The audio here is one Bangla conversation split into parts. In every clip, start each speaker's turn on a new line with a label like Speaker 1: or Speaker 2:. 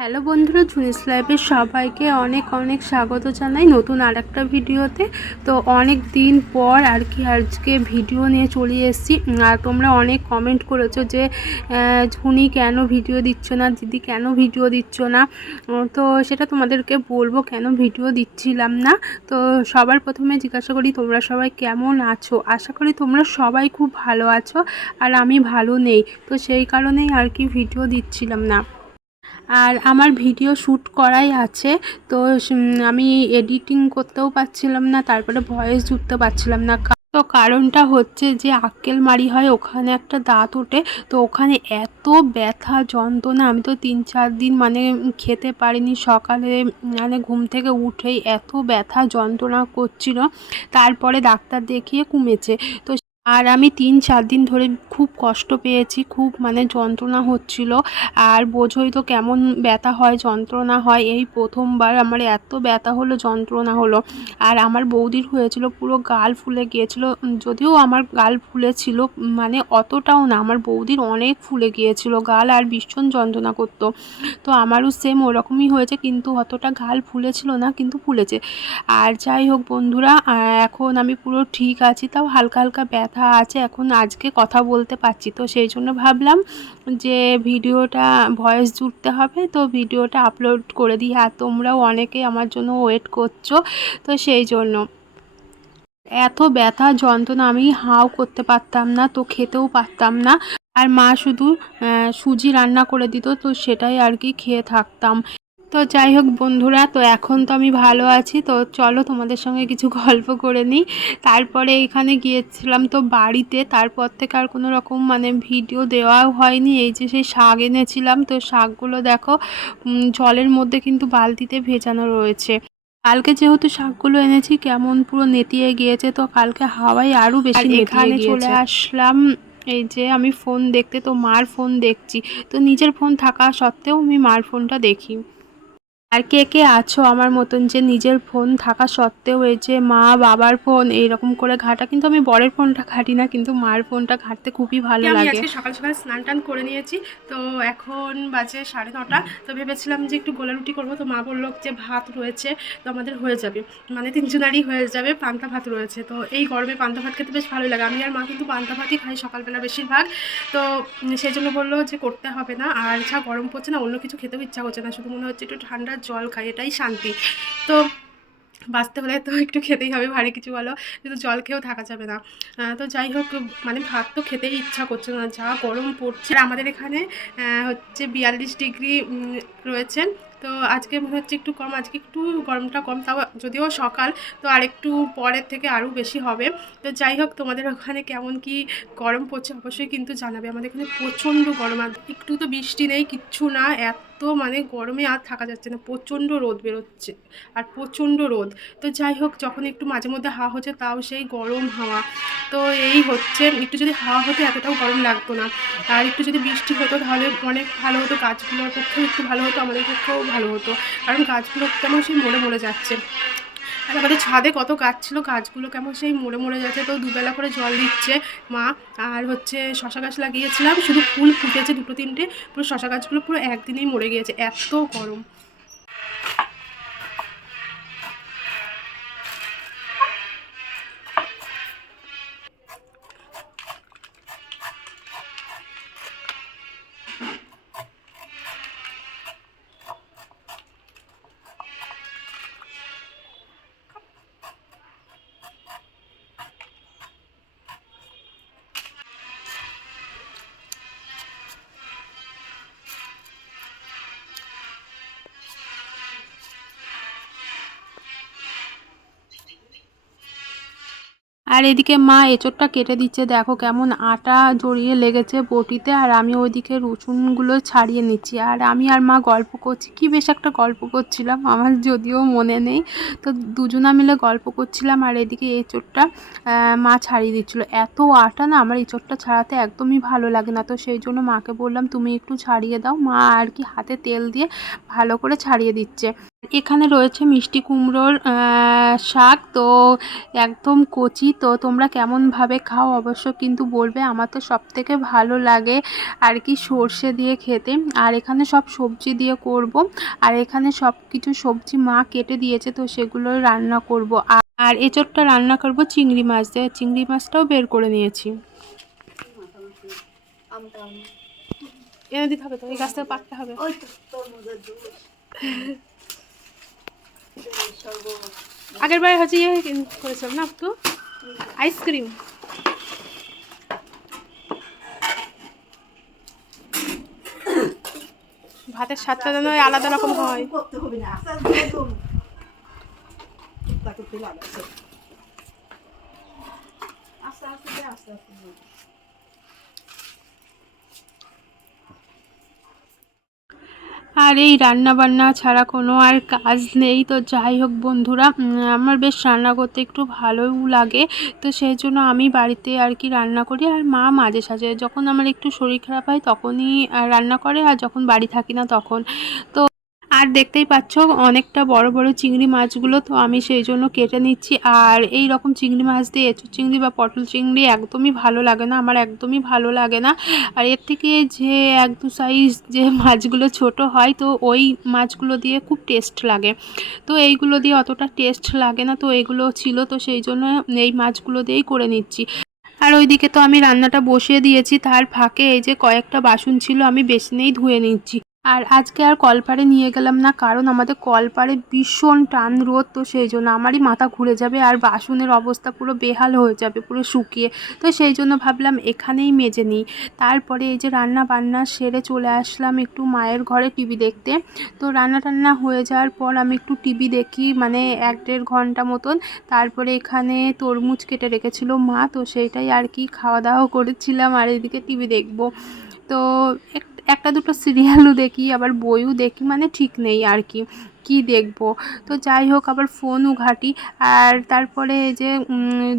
Speaker 1: হ্যালো বন্ধুরা ঝুনিস লাইভের সবাইকে অনেক অনেক স্বাগত জানাই নতুন আর একটা ভিডিওতে। তো অনেক দিন পর আর কি আজকে ভিডিও নিয়ে চলে এসেছি। আর তোমরা অনেক কমেন্ট করেছ যে ঝুনি কেন ভিডিও দিচ্ছ না, দিদি কেন ভিডিও দিচ্ছ না? তো সেটা তোমাদেরকে বলব, কেন ভিডিও দিচ্ছিলাম না? তো সবার প্রথমে জিজ্ঞাসা করি, তোমরা সবাই কেমন আছো? আশা করি তোমরা সবাই খুব ভালো আছো, আর আমি ভালো নেই। তো সেই কারণেই আর কি ভিডিও দিচ্ছিলাম না। আর আমার ভিডিও শ্যুট করাই আছে। তো আমি এডিটিং করতেও পারছিলাম না, তারপরে ভয়েস জুড়তে পারছিলাম না। তো কারণটা হচ্ছে যে আক্কেল মারি হয়, ওখানে একটা দাঁত ওঠে। তো ওখানে এত ব্যথা, যন্ত্রণা, আমি তো তিন চার দিন মানে খেতে পারিনি। সকালে মানে ঘুম থেকে উঠেই এত ব্যথা, যন্ত্রণা করছিল। তারপরে ডাক্তার দেখিয়ে কমেছে। তো আর আমি তিন, চার দিন ধরে খুব কষ্ট পেয়েছি, খুব মানে যন্ত্রণা হচ্ছিল। আর বোঝোই তো কেমন ব্যথা হয়, যন্ত্রণা হয়। এই প্রথমবার আমার এত ব্যথা হলো, যন্ত্রণা হলো। আর আমার বৌদির হয়েছিল, পুরো গাল ফুলে গিয়েছিল। যদিও আমার গাল ফুলেছিল মানে অতটাও না, আমার বৌদির অনেক ফুলে গিয়েছিল গাল আর ভীষণ যন্ত্রণা করতো। তো আমারও সেম ওরকমই হয়েছে, কিন্তু অতটা গাল ফুলেছিল না, কিন্তু ফুলেছে। আর যাই হোক বন্ধুরা এখন আমি পুরো ঠিক আছি, তাও হালকা হালকা ব্যথা আছে, এখন আজকে কথা বলতে পারছি। তো সেই জন্য ভাবলাম যে ভিডিওটা ভয়েস জুড়তে হবে, তো ভিডিওটা আপলোড করে দিই। আর তোমরাও অনেকে আমার জন্য ওয়েট করছ, তো সেই জন্য। এত ব্যথা, যন্ত্রণা, আমি হাও করতে পারতাম না, তো খেতেও পারতাম না। আর মা শুধু সুজি রান্না করে দিত, তো সেটাই আর কি খেয়ে থাকতাম। তো যাই হোক বন্ধুরা তো এখন তো আমি ভালো আছি। তো চলো তোমাদের সঙ্গে কিছু গল্প করে নিই। তারপরে এখানে গিয়েছিলাম তো বাড়িতে। তারপর থেকে আর কোনো রকম মানে ভিডিও দেওয়াও হয়নি। এই যে সেই শাক এনেছিলাম তো শাকগুলো দেখো জলের মধ্যে কিন্তু বালতিতে ভেজানো রয়েছে। কালকে যেহেতু শাকগুলো এনেছি কেমন পুরো নেতিয়ে গিয়েছে। তো কালকে হাওয়ায় আরও বেশি এখানে চলে আসলাম এই যে আমি ফোন দেখতে তো মার ফোন দেখছি। তো নিজের ফোন থাকা সত্ত্বেও আমি মার ফোনটা দেখি। আর কে কে আছো আমার মতন যে নিজের ফোন থাকা সত্ত্বেও এই যে মা বাবার ফোন এইরকম করে ঘাটা কিন্তু আমি বরের ফোনটা ঘাটি না কিন্তু মার ফোনটা ঘাটতে খুবই ভালো
Speaker 2: আমি
Speaker 1: লাগে।
Speaker 2: আজকে সকাল সকাল স্নান টান করে নিয়েছি তো এখন বাজে সাড়ে নটা তো ভেবেছিলাম যে একটু গোলা রুটি করব তো মা বলল যে ভাত রয়েছে তো আমাদের হয়ে যাবে। মানে তিনজনারই হয়ে যাবে পান্তা ভাত রয়েছে তো এই গরমে পান্তা ভাত খেতে বেশ ভালোই লাগে। আমি আর মা কিন্তু পান্তা ভাতই খাই সকালবেলা বেশিরভাগ তো সেই জন্য বলল যে করতে হবে না আর যা গরম পড়ছে না অন্য কিছু খেতেও ইচ্ছা করছে না শুধু মনে হচ্ছে একটু ঠান্ডা জল খাই, এটাই শান্তি। তো বাঁচতে হলে তো একটু খেতেই হবে, ভারী কিছু বলো। কিন্তু জল খেয়েও থাকা যাবে না। তো যাই হোক মানে ভাত তো খেতেই ইচ্ছা করছে না, যা গরম পড়ছে। আর আমাদের এখানে হচ্ছে বিয়াল্লিশ ডিগ্রি রয়েছে। তো আজকে মনে হচ্ছে একটু কম, আজকে একটু গরমটা কম, তাও যদিও সকাল, তো আর একটু পরের থেকে আরও বেশি হবে। তো যাই হোক, তোমাদের ওখানে কেমন কি গরম পড়ছে অবশ্যই কিন্তু জানাবে। আমাদের এখানে প্রচণ্ড গরম, আর একটু তো বৃষ্টি নেই, কিচ্ছু না, এত মানে গরমে আর থাকা যাচ্ছে না, প্রচণ্ড রোদ বেরোচ্ছে, আর প্রচণ্ড রোদ। তো যাই হোক, যখন একটু মাঝে মধ্যে হাওয়া হচ্ছে, তাও সেই গরম হাওয়া। তো এই হচ্ছে, একটু যদি হাওয়া হতো, এতটাও গরম লাগতো না। আর একটু যদি বৃষ্টি হতো, তাহলে অনেক ভালো হতো, গাছগুলোর পক্ষেও একটু ভালো হতো, আমাদের পক্ষেও ভালো হতো। কারণ গাছগুলো কেমন সেই মরে মরে যাচ্ছে। আর আমাদের ছাদে কত গাছ ছিল? গাছগুলো কেমন সেই মরে মরে যাচ্ছে। তো দুবেলা করে জল দিচ্ছে মা। আর হচ্ছে শশা গাছ লাগিয়েছিলাম। শুধু ফুল ফুটেছে দুটো তিনটে। পুরো শশা গাছগুলো পুরো একদিনেই মরে গিয়েছে। এত গরম।
Speaker 1: আর এদিকে মা এঁচোড়টা কেটে দিচ্ছে। দেখো কেমন আটা জড়িয়ে লেগেছে বটিতে। আর আমি ওইদিকে রসুনগুলো ছাড়িয়ে নিচ্ছি। আর আমি আর মা গল্প করছি। কি বেশ একটা গল্প করছিলাম, আমার যদিও মনে নেই। তো দুজনা মিলে গল্প করছিলাম আর এদিকে এঁচোড়টা মা ছাড়িয়ে দিচ্ছিল। এত আটা না, আমার এঁচোড়টা ছাড়াতে একদমই ভালো লাগে না। তো সেই জন্য মাকে বললাম, তুমি একটু ছাড়িয়ে দাও। মা আর কি হাতে তেল দিয়ে ভালো করে ছাড়িয়ে দিচ্ছে। এখানে রয়েছে মিষ্টি কুমড়োর শাক। তো একদম কচি। তো তোমরা কেমনভাবে খাও অবশ্য কিন্তু বলবে। আমার তো সব থেকে ভালো লাগে আর কি সর্ষে দিয়ে খেতে। আর এখানে সব সবজি দিয়ে করব। আর এখানে সব কিছু সবজি মা কেটে দিয়েছে, তো সেগুলো রান্না করব। আর এঁচোড়টা রান্না করব চিংড়ি মাছ দিয়ে। চিংড়ি মাছটাও বের করে নিয়েছি। এনে দিতে হবে তো, এই গাছ থেকে পাকতে হবে।
Speaker 3: ওই তো
Speaker 1: আগের বার হচ্ছে ইয়ে করেছিলাম না একটু আইসক্রিম ভাতের স্বাদটা যেন আলাদা রকম হয়
Speaker 3: আস্তে আস্তে আস্তে আস্তে দে, আস্তে আস্তে দে।
Speaker 1: আর এই রান্না বান্না ছাড়া কোনো আর কাজ নেই। তো যাই হোক বন্ধুরা আমার বেশ রান্না করতে একটু ভালোও লাগে। তো সেই জন্য আমি বাড়িতে আর কি রান্না করি। আর মা মাঝে সাঝে যখন আমার একটু শরীর খারাপ হয় তখনই রান্না করে। আর যখন বাড়ি থাকি না তখন। তো আর দেখতেই পাচ্ছ অনেকটা বড় বড় চিংড়ি মাছগুলো তো আমি সেই জন্য কেটে নিচ্ছি। আর এই রকম চিংড়ি মাছ দিয়ে এঁচুর চিংড়ি বা পটল চিংড়ি একদমই ভালো লাগে না, আমার একদমই ভালো লাগে না। আর এর থেকে যে এক দু সাইজ যে মাছগুলো ছোট হয়, তো ওই মাছগুলো দিয়ে খুব টেস্ট লাগে। তো এইগুলো দিয়ে অতটা টেস্ট লাগে না, তো এগুলো ছিল, তো সেই জন্য এই মাছগুলো দিয়েই করে নিচ্ছি। আর ওইদিকে তো আমি রান্নাটা বসিয়ে দিয়েছি, তার ফাঁকে এই যে কয়েকটা বাসন ছিল, আমি বেসিনেই ধুয়ে নিচ্ছি। আর আজকে আর কলপারে নিয়ে গেলাম না, কারণ আমাদের কলপারে ভীষণ টান রোদ, তো সেই জন্য আমারই মাথা ঘুরে যাবে আর বাসনের অবস্থা পুরো বেহাল হয়ে যাবে, পুরো শুকিয়ে। তো সেই জন্য ভাবলাম এখানেই মেজে নিই। তারপরে এই যে রান্না বান্না সেরে চলে আসলাম একটু মায়ের ঘরে টিভি দেখতে। তো রান্না টান্না হয়ে যাওয়ার পর আমি একটু টিভি দেখি মানে এক দেড় ঘণ্টা মতন। তারপরে এখানে তরমুজ কেটে রেখেছিল মা, তো সেইটাই আর কি খাওয়া দাওয়া করেছিলাম আর এদিকে টিভি দেখব। তো এক- একটা দুটো সিরিয়ালও দেখি আবার বইও দেখি মানে ঠিক নেই আর কি। কি দেখব? তো যাই হোক, আবার ফোনও ঘাঁটি। আর তারপরে যে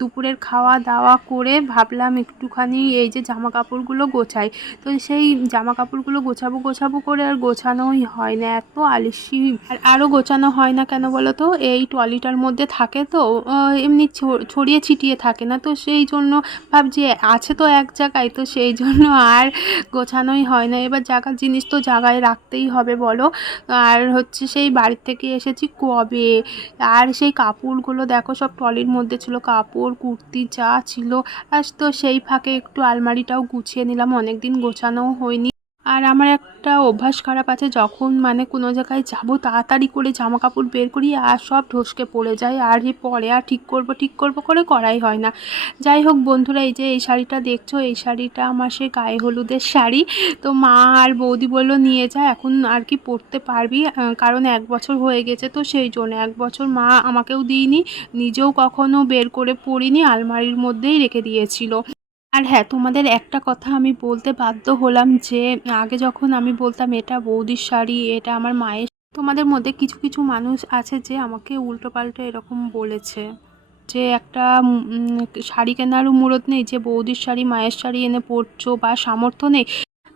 Speaker 1: দুপুরের খাওয়া দাওয়া করে ভাবলাম একটুখানি এই যে জামা কাপড়গুলো গোছাই। তো সেই জামা কাপড়গুলো গোছাবো গোছাবো করে আর গোছানোই হয় না, এত আলিসি। আর আরও গোছানো হয় না কেন বলো তো? এই ট্রলিটার মধ্যে থাকে তো এমনি ছড়িয়ে ছিটিয়ে থাকে না। তো সেই জন্য ভাবছি, আছে তো এক জায়গায়, তো সেই জন্য আর গোছানোই হয় না। এবার জায়গার জিনিস তো জায়গায় রাখতেই হবে বলো। আর হচ্ছে সেই বাড়ির থেকে এসেছি কবে? আর সেই কাপড়গুলো দেখো সব টলির মধ্যে ছিল, কাপড়, কুর্তি যা ছিল। আর তো সেই ফাঁকে একটু আলমারিটাও গুছিয়ে নিলাম অনেক দিন হয়নি। আর আমার একটা অভ্যাস খারাপ আছে, যখন মানে কোনো জায়গায় যাব, তাড়াতাড়ি করে জামা কাপড় বের করি আর সব ঢসকে পড়ে যায়। আর এই পরে আর ঠিক করব ঠিক করব করে করাই হয় না। যাই হোক বন্ধুরা, এই যে এই শাড়িটা দেখছ, এই শাড়িটা আমার সে গায়ে হলুদের শাড়ি। তো মা আর বৌদি বলল, নিয়ে যা, এখন আর কি পরতে পারবি। কারণ এক বছর হয়ে গেছে তো সেই জন্য। এক বছর মা আমাকেও দিইনি, নিজেও কখনো বের করে পরিনি, আলমারির মধ্যেই রেখে দিয়েছিল। আর হ্যাঁ তোমাদের একটা কথা আমি বলতে বাধ্য হলাম যে, আগে যখন আমি বলতাম এটা বৌদির শাড়ি, এটা আমার মায়ের তোমাদের মধ্যে কিছু কিছু মানুষ আছে যে আমাকে উল্টোপাল্টা এরকম বলেছে যে একটা শাড়ি কেনার মূরত নেই, যে বৌদির শাড়ি, মায়ের শাড়ি এনে পরছো বা সামর্থ্য নেই।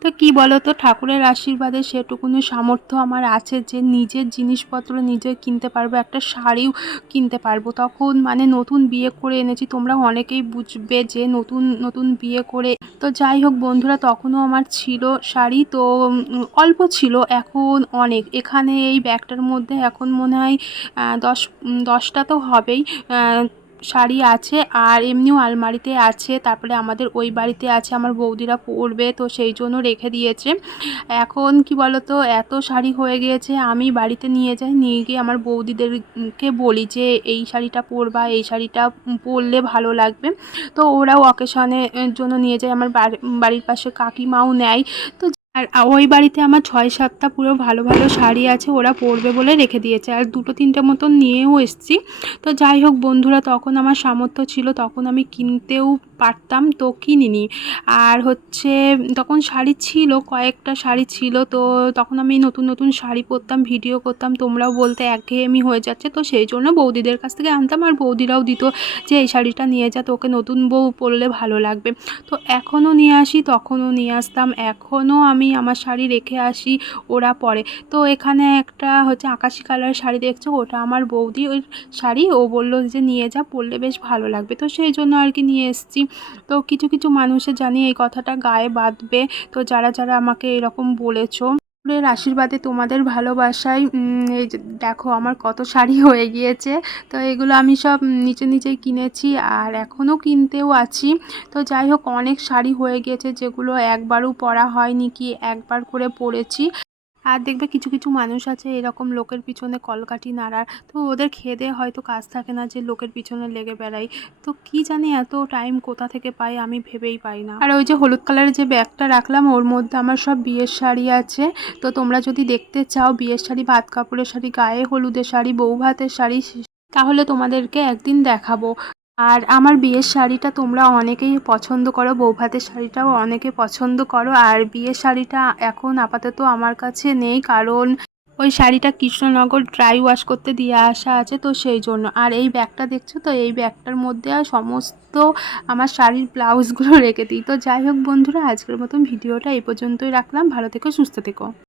Speaker 1: তো কি বলো তো ঠাকুরের আশীর্বাদে সেটুকুনি সামর্থ্য আমার আছে যে নিজের জিনিসপত্র নিজে কিনতে পারব, একটা শাড়িও কিনতে পারব। তখন মানে নতুন বিয়ে করে এনেছি, তোমরা অনেকেই বুঝবে যে নতুন নতুন বিয়ে করে। তো যাই হোক বন্ধুরা, তখনও আমার ছিল শাড়ি, তো অল্প ছিল এখন অনেক। এখানে এই ব্যাগটার মধ্যে এখন মনে হয় দশ, দশটা তো হবেই শাড়ি আছে আর এমনিও আলমারিতে আছে, তারপরে আমাদের ওই বাড়িতে আছে, আমার বৌদিরা পরবে, তো সেই জন্য রেখে দিয়েছে। এখন কি বলতো, এত শাড়ি হয়ে গিয়েছে, আমি বাড়িতে নিয়ে যাই, নিয়ে গিয়ে আমার বৌদিদেরকে বলি যে, এই শাড়িটা পরবা, এই শাড়িটা পরলে ভালো লাগবে। তো ওরাও অকেশনের জন্য নিয়ে যায়, আমার বাড়ি- বাড়ির পাশে কাকিমাও নেয়। তো আর ওই বাড়িতে আমার ছয় সাতটা পুরো ভালো ভালো শাড়ি আছে, ওরা পরবে বলে রেখে দিয়েছে। আর দুটো তিনটে মতন নিয়েও এসছি। তো যাই হোক বন্ধুরা, তখন আমার সামর্থ্য ছিল, তখন আমি কিনতেও পারতাম তো কিনিনি। আর হচ্ছে তখন শাড়ি ছিল, কয়েকটা শাড়ি ছিল, তো তখন আমি নতুন নতুন শাড়ি পরতাম, ভিডিও করতাম, তোমরাও বলতে একঘেয়েমি হয়ে যাচ্ছে, তো সেই জন্য বৌদিদের কাছ থেকে আনতাম আর বৌদিরাও দিত যে, এই শাড়িটা নিয়ে যা, তোকে নতুন বউ পরলে ভালো লাগবে। তো এখনও নিয়ে আসি, তখনও নিয়ে আসতাম, এখনও আমি আমার শাড়ি রেখে আসি, ওরা পরে। তো এখানে একটা হচ্ছে আকাশি কালারের শাড়ি দেখছ, ওটা আমার বৌদি ওই শাড়ি, ও বলল যে, নিয়ে যা, পরলে বেশ ভালো লাগবে। তো সেই জন্য আর কি নিয়ে এসেছি। তো কিছু কিছু মানুষে জানি এই কথাটা গায়ে বাঁধবে। তো যারা যারা আমাকে এরকম বলেছ, ঠাকুরের আশীর্বাদে তোমাদের ভালোবাসায় এই দেখো আমার কত শাড়ি হয়ে গিয়েছে। তো এগুলো আমি সব নিচে নিচেই কিনেছি আর এখনও কিনতেও আছি। তো যাই হোক, অনেক শাড়ি হয়ে গিয়েছে যেগুলো একবারও পরা হয়নি কি একবার করে পরেছি। আর দেখবে কিছু কিছু মানুষ আছে, এরকম লোকের পিছনে কলকাঠি নাড়ার। তো ওদের খেয়ে দেয়ে হয়তো কাজ থাকে না যে লোকের পিছনে লেগে বেড়াই। তো কি জানি এত টাইম কোথা থেকে পাই আমি ভেবেই পাই না। আর ওই যে হলুদ কালারের যে ব্যাগটা রাখলাম, ওর মধ্যে আমার সব বিয়ের শাড়ি আছে। তো তোমরা যদি দেখতে চাও, বিয়ের শাড়ি, ভাত কাপড়ের শাড়ি, গায়ে হলুদের শাড়ি, বউ ভাতের শাড়ি তাহলে তোমাদেরকে একদিন দেখাবো। আর আমার বিয়ের শাড়িটা তোমরা অনেকেই পছন্দ করো, বৌভাতের শাড়িটাও অনেকে পছন্দ করো। আর বিয়ের শাড়িটা এখন আপাতত আমার কাছে নেই, কারণ ওই শাড়িটা কৃষ্ণনগর ড্রাই ওয়াশ করতে দিয়ে আসা আছে তো সেই জন্য। আর এই ব্যাগটা দেখছ তো? এই ব্যাগটার মধ্যে সমস্ত আমার শাড়ির ব্লাউজগুলো রেখে দিই। তো যাই হোক বন্ধুরা, আজকের মতন ভিডিওটা এই পর্যন্তই রাখলাম। ভালো থেকো, সুস্থ থেকো।